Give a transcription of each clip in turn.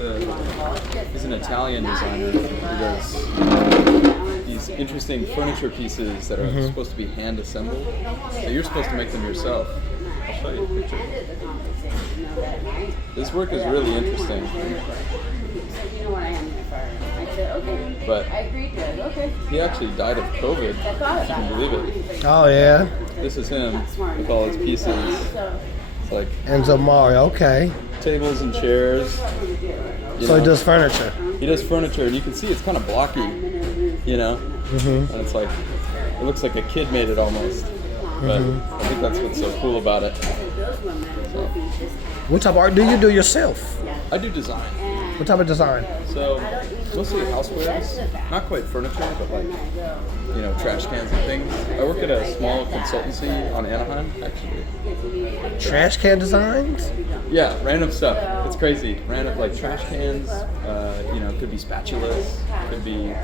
he's an Italian designer who does these interesting furniture pieces that are supposed to be hand assembled. So you're supposed to make them yourself. I'll show you a picture. This work is really interesting. But he actually died of COVID, if you can believe it. Oh, yeah. This is him with all his pieces. It's like Enzo Mario, okay. tables and chairs. So he does furniture. He does furniture, and you can see it's kind of blocky, you know? And it's like, it looks like a kid made it almost. But I think that's what's so cool about it. So, What type of art do you do yourself? I do design. What type of design? So, mostly housewares. Not quite furniture, but like, you know, trash cans and things. I work at a small consultancy on Anaheim, actually. Trash can designs? Yeah, random stuff. It's crazy. Random, like trash cans, you know, could be spatulas, could be,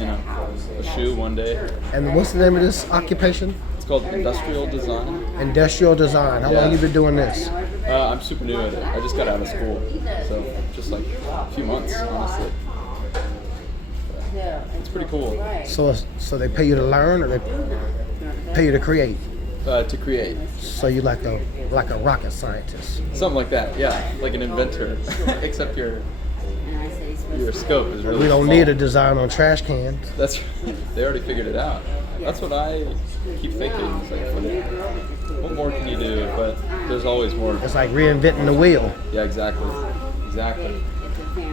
you know, a shoe one day. And what's the name of this occupation? It's called industrial design. Industrial design. How long have you been doing this? I'm super new at it. I just got out of school, so just like a few months, honestly. It's pretty cool. So they pay you to learn, or they pay you to create? To create. So you like a rocket scientist? Something like that, yeah, like an inventor, except your scope is really We don't small. need a design on trash cans. That's they already figured it out. That's what I keep thinking. It's like, what more can you do? But there's always more. It's like reinventing the wheel. Yeah, exactly.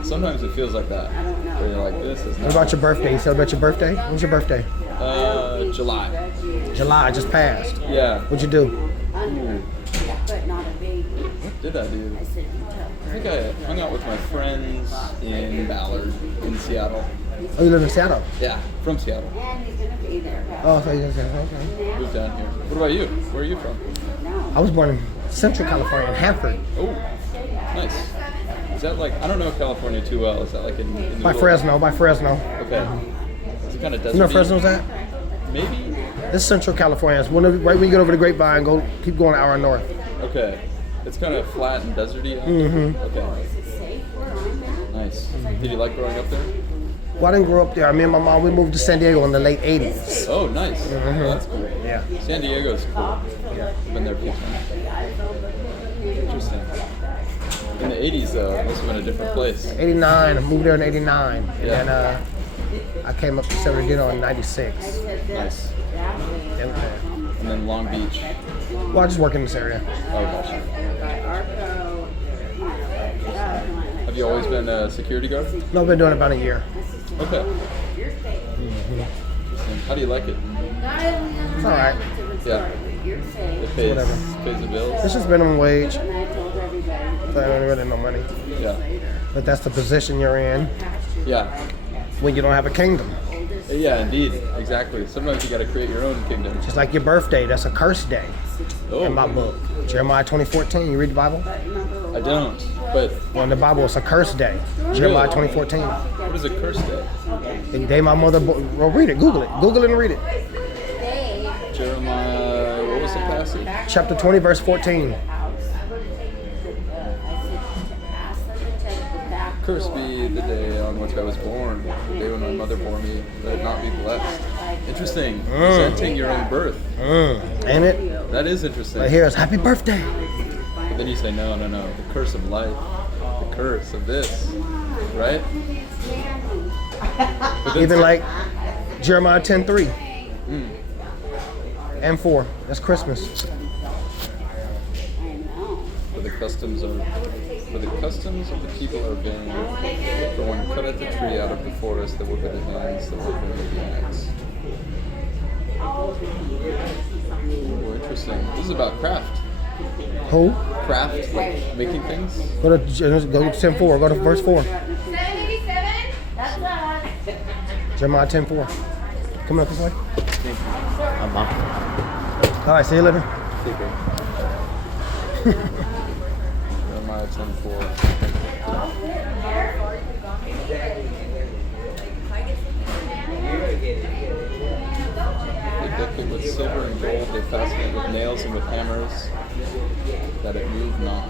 Sometimes it feels like that. Where you're like, this is not. What about your birthday? You celebrate your birthday? When's your birthday? July. July just passed. Yeah. What'd you do? Ooh. What did I do? I think I hung out with my friends in Ballard, in Seattle. Oh, you live in Seattle? Yeah, from Seattle. Oh, so you live in Seattle, okay. Moved down here. What about you? Where are you from? I was born in Central California, in Hanford. Oh, nice. Is that like, I don't know California too well. Is that like in the By middle? Fresno. Okay. Is it kind of deserty? You know where Fresno's at? Maybe? It's Central California. It's right when you get over the Grapevine, keep going an hour north. Okay. It's kind of flat and deserty. Okay. Nice. Did you like growing up there? Well, I didn't grow up there. Me and my mom, we moved to San Diego in the late 80s. Oh, nice. Oh, that's cool. Yeah. San Diego's cool. Yeah. Been there a few times. Interesting. In the 80s, though, it must have been a different place. 89, I moved there in 89. Yeah. And then I came up to San Diego in 96. Nice. And, And then Long Beach. well, I just work in this area. Oh, gotcha. Have you always been a security guard? No, I've been doing it about a year. Okay. Interesting. How do you like it? It's all right. Yeah. It pays the bills. It's just minimum wage. So I don't really no money. Yeah. But that's the position you're in Yeah. when you don't have a kingdom. Yeah, indeed. Exactly. Sometimes you got to create your own kingdom. Just like your birthday, that's a cursed day in my book. Jeremiah 20:14. You read the Bible? I don't. But Well, in the Bible, it's a cursed day. Jeremiah 20:14. what is a curse day? The day my mother. Well, read it. Google it. Google it and read it. Jeremiah, what was the passage? Chapter 20, verse 14. Cursed be the day on which I was born, the day when my mother bore me, let it not be blessed. Interesting. Resenting your own birth. Ain't it? That is interesting. But here it's happy birthday. But then you say, no. The curse of life. The curse of this. Right? But then Even like Jeremiah 10:3 and 4. That's Christmas. For the customs of the people are vain. For one cutteth the tree out of the forest, the work of the hands, the workman of the axe. Oh, interesting. This is about craft. Who? Craft, like making things. Go to 10:4. Go to verse 4. 787? That's us. Jeremiah 10:4. Come up this way. Thank you. All right, see you later. Jeremiah 10:4. They decked it with silver and gold. They fastened it with nails and with hammers, that it moved not.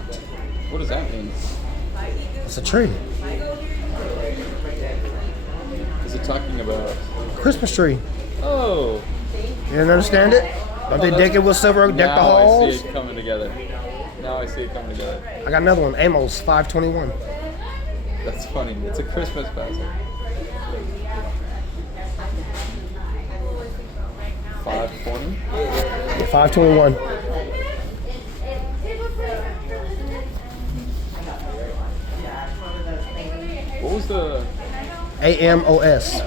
What does that mean? It's a tree. Is it talking about? Christmas tree. Oh. You didn't understand it? Don't they deck it with silver, deck the Now I halls? see it coming together. Now I see it coming together. I got another one, Amos 5:21. That's funny. It's a Christmas passage. 5:20. 5:21. What was the? AMOS.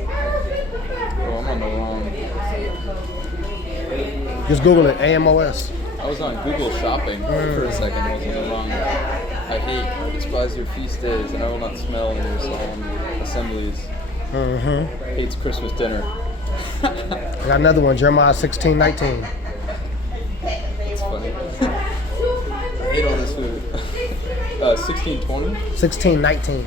Oh, I'm on the wrong. Just Google it, AMOS. I was on Google Shopping for a second. I was on the wrong. I despise your feast days, and I will not smell in your solemn assemblies. Hates Christmas dinner. I got another one, Jeremiah 16:19. It's funny. I hate all this food. 16:20. 16:19.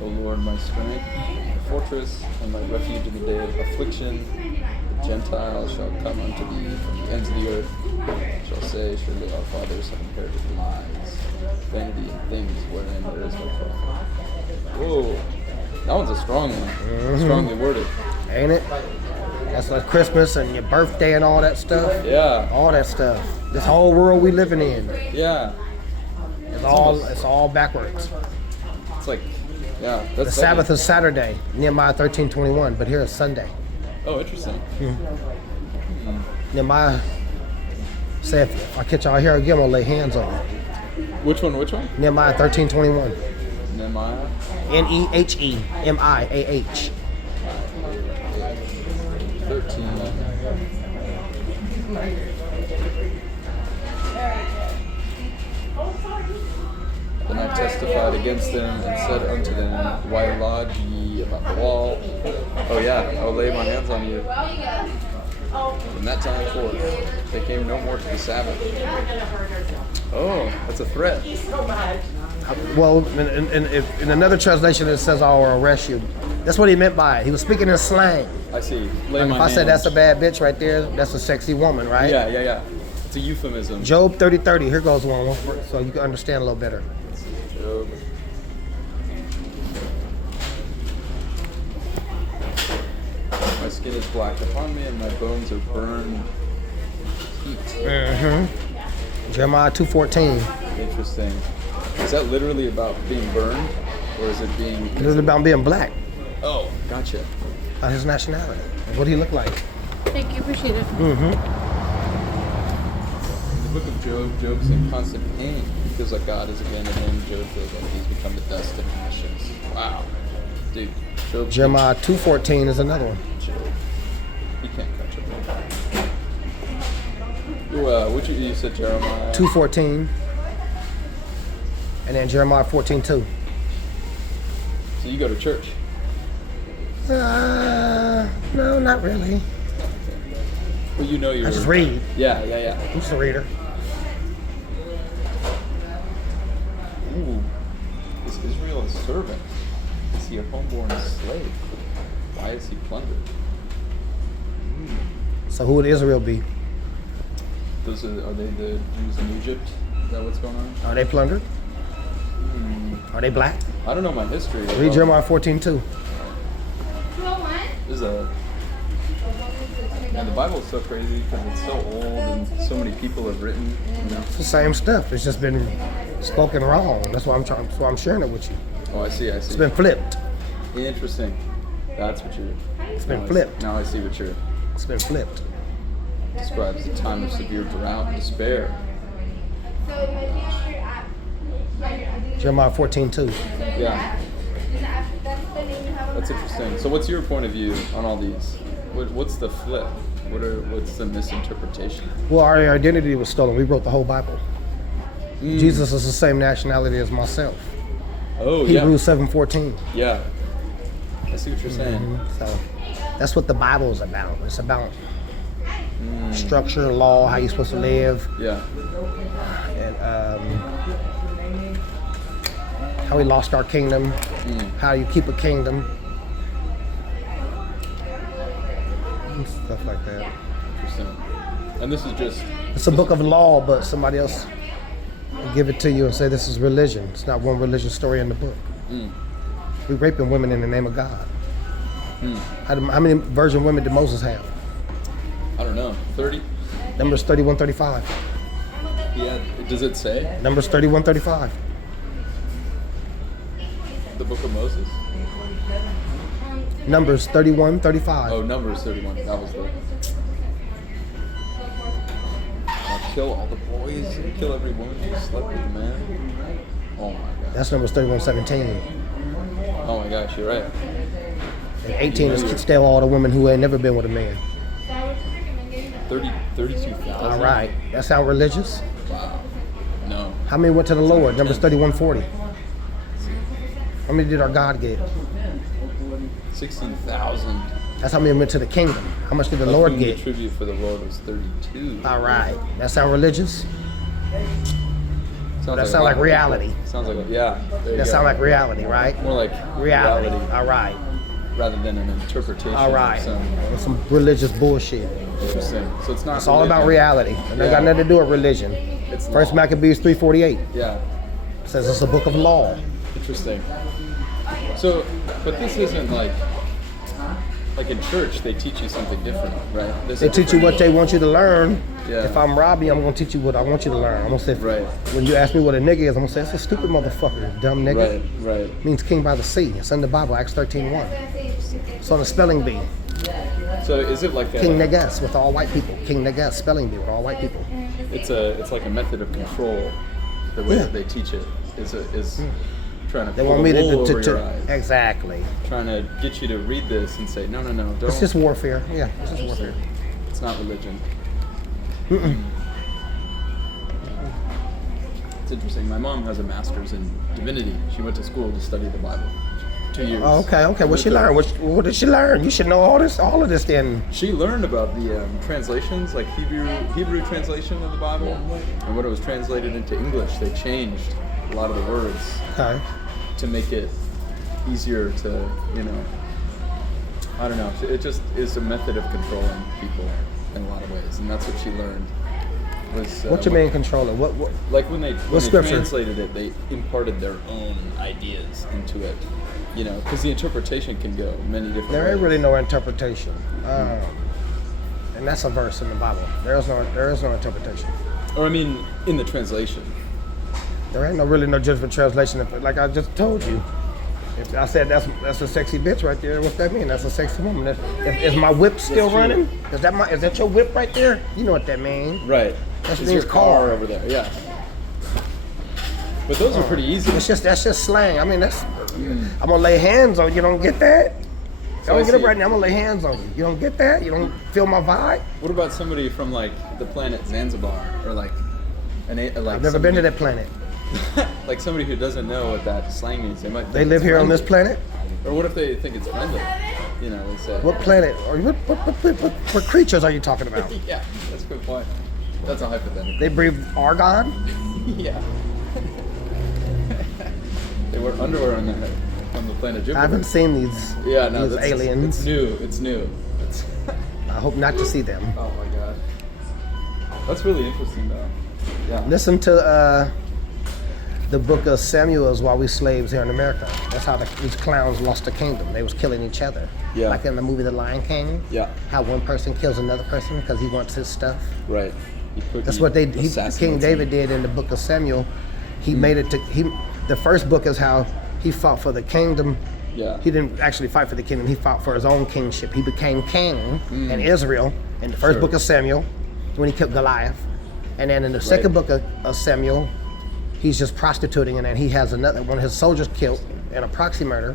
O Lord, my strength, my fortress, and my refuge in the day of affliction. The Gentiles shall come unto thee from the ends of the earth, shall say, surely our fathers have inherited lies, vanity and things wherein there is no profit. Whoa, that one's a strong one. Strongly worded. Ain't it? That's like Christmas and your birthday and all that stuff. Yeah, All that stuff. This whole world we living in. yeah. It's all backwards. It's like, yeah. That's The Sabbath is Saturday, Nehemiah 13:21, but here is Sunday. Oh, interesting. Nehemiah said, if I catch y'all here again, I'm gonna lay hands on you. Which one? Which one? Nehemiah 13:21. Nehemiah. NEHEMIAH. 13. Then I testified against them and said unto them, why lodge ye about the wall? Oh yeah, I will lay my hands on you. From that time forth, they came no more to the Sabbath. Oh, that's a threat. Well, in another translation it says, I will arrest you. That's what he meant by it. He was speaking in slang. I see. Lay If my I hands. said that's a bad bitch right there, that's a sexy woman, right? Yeah. It's a euphemism. Job 30:30. Here goes one, so you can understand a little better. Job. My skin is black upon me and my bones are burned heat. Jeremiah 2:14. Interesting. Is that literally about being burned? Or is it being... It was about being black, Oh, gotcha. his nationality. What he look like? Thank you, appreciate it. In the book of Job, Job's in constant pain. He feels like God is abandoning him. Job feels like he's become the dust of ashes. Wow. Dude, Job... Jeremiah 2:14 is another one. Job. He can't catch up. Which you said Jeremiah? 2:14. And then Jeremiah 14:2. So you go to church? No, not really. Well, you know you're... I just read. Yeah. I'm just a reader. Ooh. Is Israel a servant? Is he a homeborn slave? Why is he plundered? So who would Israel be? Those are they the Jews in Egypt? Is that what's going on? Are they plundered? Are they black? I don't know my history. Read Jeremiah 14:2. 201? There's a... Man, the Bible is so crazy because it's so old and so many people have written. You know? It's the same stuff. It's just been spoken wrong. That's why I'm sharing it with you. Oh, I see. It's been flipped. Interesting. That's what you're... It's been flipped. Now I see what you're... It's been flipped. Describes the time of severe drought and despair. Jeremiah 14:2. Yeah. That's interesting. So what's your point of view on all these? What's the flip? What's the misinterpretation? Well, our identity was stolen. We wrote the whole Bible. Jesus is the same nationality as myself. Oh, yeah. Hebrews 7:14. Yeah. I see what you're saying. So that's what the Bible is about. It's about structure, law, how you're supposed to live, Yeah. and how we lost our kingdom, how you keep a kingdom, and stuff like that. Interesting. And this is just It's a book of law, but somebody else will give it to you and say this is religion. It's not one religious story in the book. We raping women in the name of God. How many virgin women did Moses have? I don't know, 30? Numbers 31, 35. Yeah. Does it say Numbers 31, 35. the book of Moses? Numbers 31, 35. Oh, Numbers 31. That was the. I'll kill all the boys and kill every woman who slept with a man. Oh my god. That's Numbers 31, 17. Oh my gosh, you're right. And 18 is still all the women who ain't never been with a man. 32,000. All right. That sound religious? Wow. No. How many went to the Lord? Numbers 31, 40. How many did our God get? 16,000. That's how many went to the kingdom. How much did the Lord The get? tribute for the Lord was 32. All right. That sound religious? Sounds That sound like reality. Sounds like yeah. There you That go. sound like reality, right? More like Reality. All right. rather than an interpretation. All right. Of Some religious bullshit. interesting. So it's not. It's all about reality. It Yeah. ain't got nothing to do with religion. It's First law. Maccabees 3:48 Yeah. says it's a book of law. Interesting. So, but this isn't like in church they teach you something different, right? This They is teach you what they want you to learn. Yeah. If I'm Robbie, I'm gonna teach you what I want you to learn. I'm gonna say, Right. when you ask me what a nigga is, I'm gonna say it's a stupid motherfucker, dumb nigga. Right. Means king by the sea. It's in the Bible, Acts 13:1. It's on the spelling bee. So is it like a? King Negus with all white people. King Negus, spelling bee with all white people. It's like a method of control. The way Yeah. that they teach it is trying to They pull want me the wool to over your eyes. exactly. Trying to get you to read this and say no, don't. It's just warfare. Yeah, it's just warfare. It's not religion. It's interesting. My mom has a master's in divinity. She went to school to study the Bible. 2 years. Oh, okay. What she learned? What did she learn? You should know all of this then. She learned about the translations, like Hebrew translation of the Bible, and what it was translated into English. They changed a lot of the words Okay. to make it easier to, I don't know. It just is a method of controlling people in a lot of ways, and that's what she learned. Was What you mean controlling? What? Like when they scripture? translated it, they imparted their own ideas into it. Because the interpretation can go many different ways. There ain't really no interpretation, and that's a verse in the Bible. There is no interpretation. Or I mean, in the translation. There ain't really no different translation. Like I just told you, if I said that's a sexy bitch right there, what's that mean? That's a sexy woman. Is my whip still That's true. running? Is that your whip right there? You know what that means? Right. That Is means your car car. over there? Yeah. But those are pretty easy. That's just slang. I mean, I'm gonna lay hands on you. You don't get that? So I don't I get it see. right now. I'm gonna lay hands on you. You don't get that? You don't feel my vibe? What about somebody from like the planet Zanzibar, or like I've never been to that planet. like somebody who doesn't know what that slang means. They might. Think They live it's here on friendly. this planet? Or what if they think it's friendly? They say. What planet? Or what creatures are you talking about? Yeah, that's a good point. That's a hypothetical. They breathe argon? Yeah. They wear underwear on the planet Jupiter. I haven't seen these, Yeah, no, these that's, aliens. It's new. It's I hope not to see them. oh my god. That's really interesting though. Yeah. Listen to the book of Samuel while we slaves here in America. That's how these clowns lost the kingdom. They was killing each other. Yeah. Like in the movie The Lion King. Yeah. How one person kills another person because he wants his stuff. Right. That's what King David did in the book of Samuel. He made it to the first book is how he fought for the kingdom. Yeah. He didn't actually fight for the kingdom. He fought for his own kingship. He became king in Israel in the first Sure. book of Samuel when he killed Goliath. And then in the second book of Samuel, he's just prostituting, and then he has another one of his soldiers killed in a proxy murder.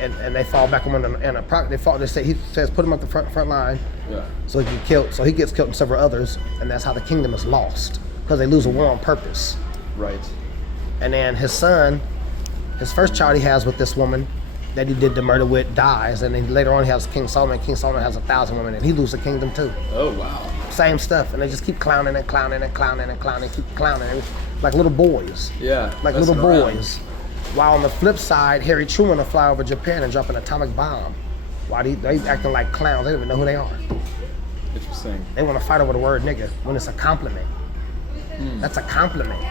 And they fall back on him in a proxy. He says put him at the front line. Yeah. So he get killed. So he gets killed and several others, and that's how the kingdom is lost because they lose a war on purpose. Right. And then his son, his first child he has with this woman that he did the murder with dies, and then later on he has King Solomon. King Solomon has 1,000 women, and he loses the kingdom too. Oh wow. Same stuff, and they just keep clowning and clowning and clowning and clowning, keep clowning, like little boys. Yeah. Like messing little around. boys. While on the flip side, Harry Truman will fly over Japan and drop an atomic bomb. Why they acting like clowns? They don't even know who they are. Interesting. They want to fight over the word nigga when it's a compliment. That's a compliment.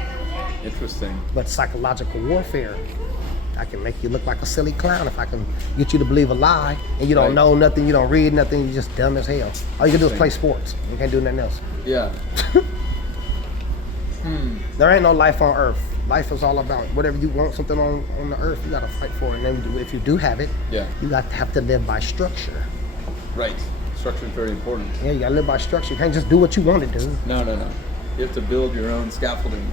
Interesting. But psychological warfare. I can make you look like a silly clown if I can get you to believe a lie and you don't know nothing, you don't read nothing, you're just dumb as hell. All you can do is play sports. You can't do nothing else. Yeah. There ain't no life on earth. Life is all about whatever you want something on the earth, you gotta fight for it. And then if you do have it, you have to live by structure. Right. Structure is very important. Yeah, you gotta live by structure. You can't just do what you want to do. No. You have to build your own scaffolding.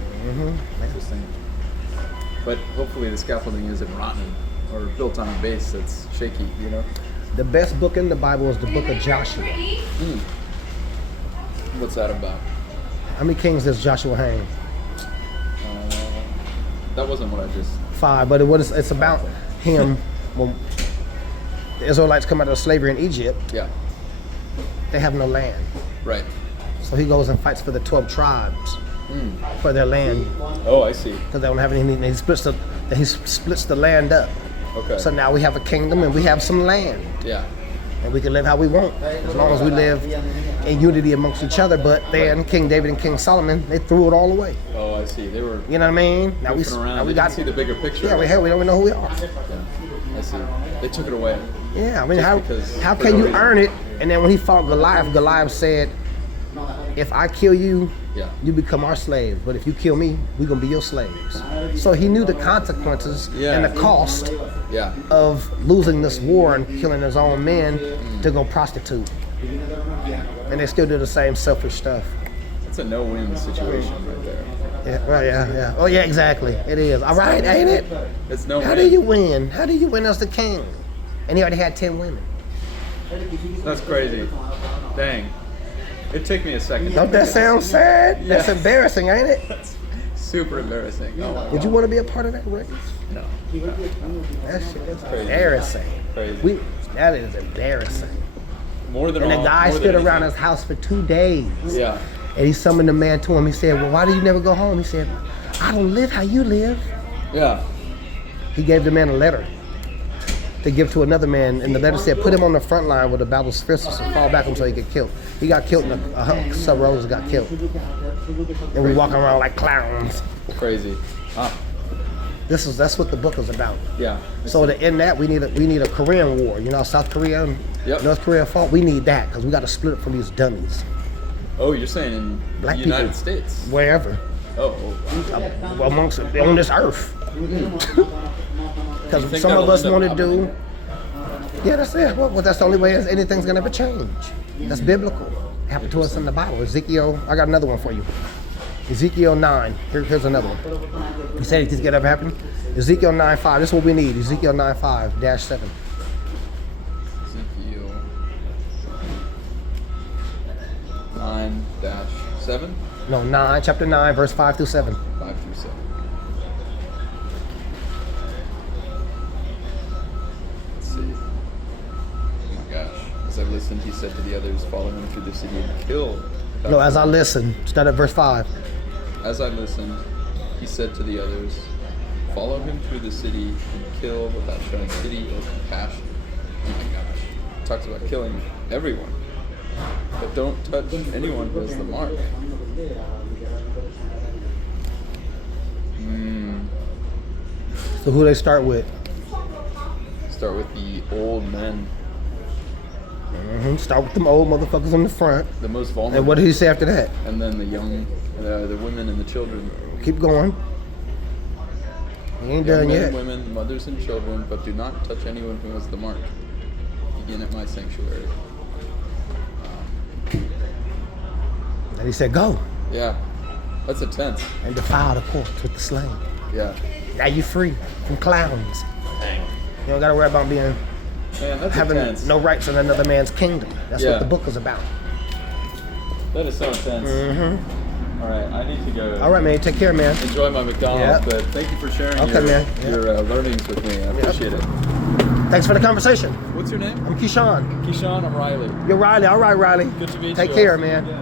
Interesting. But hopefully the scaffolding isn't rotten or built on a base that's shaky, you know? The best book in the Bible is the book of Joshua. What's that about? How many kings does Joshua hang? That wasn't what I just... 5, but it's about him when the Israelites come out of slavery in Egypt. Yeah. They have no land. Right. So he goes and fights for the 12 tribes for their land. Oh, I see. Because they don't have any. He splits the land up. Okay. So now we have a kingdom and we have some land. Yeah. And we can live how we want as long as we live in unity amongst each other. But then King David and King Solomon, they threw it all away. Oh, I see. They were... You know what I mean? Now we got to see the bigger picture. Yeah, we don't even know who we are. Yeah. I see. They took it away. Yeah, I mean, Just how can you earn it? And then when he fought Goliath, Goliath said, if I kill you, you become our slaves. But if you kill me, we're going to be your slaves. So he knew the consequences and the cost of losing this war and killing his own men to go prostitute. And they still do the same selfish stuff. It's a no-win situation right there. Yeah, right, yeah. Oh, yeah, exactly. It is. All right, ain't it? It's no-win. How do you win? How do you win as the king? And he already had 10 women. That's crazy. Dang. It took me a second. Don't that sound sad? Yeah. That's embarrassing, ain't it? That's super embarrassing. Oh my Would God. you want to be a part of that, Rick? No. That shit is Crazy. embarrassing. Crazy. That is embarrassing. More than And the all, guy more stood than around anything. his house for 2 days. Yeah. And he summoned the man to him. He said, well, why do you never go home? He said, I don't live how you live. Yeah. He gave the man a letter to give to another man. And the letter said, put him on the front line where the battle's fiercest and fall back until he get killed. He got killed in some rows got killed. And we walking around like clowns. Crazy. Huh. That's what the book is about. Yeah. So to end that, we need a Korean war. You know, South Korea and North Korea fought. We need that because we got to split it from these dummies. Oh, you're saying in Black the United people. States? Wherever. Oh. Well, amongst on this earth. Because think some of that'll us end up want to do. happening? Yeah, that's it. Well, that's the only way anything's gonna ever change. That's biblical. It happened to us in the Bible. Ezekiel. I got another one for you. Ezekiel 9. Here's another one. You said it could ever happen. Ezekiel 9:5. This is what we need. Ezekiel 9:5-7. Ezekiel 9-7? No, chapter 9, verse 5 through 7. 5 through 7. Let's see. Oh my gosh. As I listened, he said to the others, follow him through the city and kill. No, as I listen, start at verse 5. As I listened, he said to the others, follow him through the city and kill without showing pity or compassion. Oh my gosh. It talks about killing everyone. But don't touch anyone who has the mark. So who they start with? Start with the old men, Start with them old motherfuckers on the front. the most vulnerable. And what did he say after that? And then the young, the women and the children. Keep going. He ain't Young done men, yet. women, mothers, and children, but do not touch anyone who has the mark. Begin at my sanctuary. And he said, go Yeah, that's intense. and defile the courts with the slain. Yeah. Now you free from clowns. You don't gotta worry about being Man, that's having intense. no rights in another man's kingdom. That's Yeah. what the book is about. That is so intense. All right, I need to go. All right, man. Take care, man. Enjoy my McDonald's, Yep. but thank you for sharing Okay, your, man. your learnings with me. I appreciate it. Thanks for the conversation. What's your name? I'm Keyshawn. Keyshawn, I'm Riley. You're Riley. All right, Riley. Good to meet you. Take care, I'll see you man. again.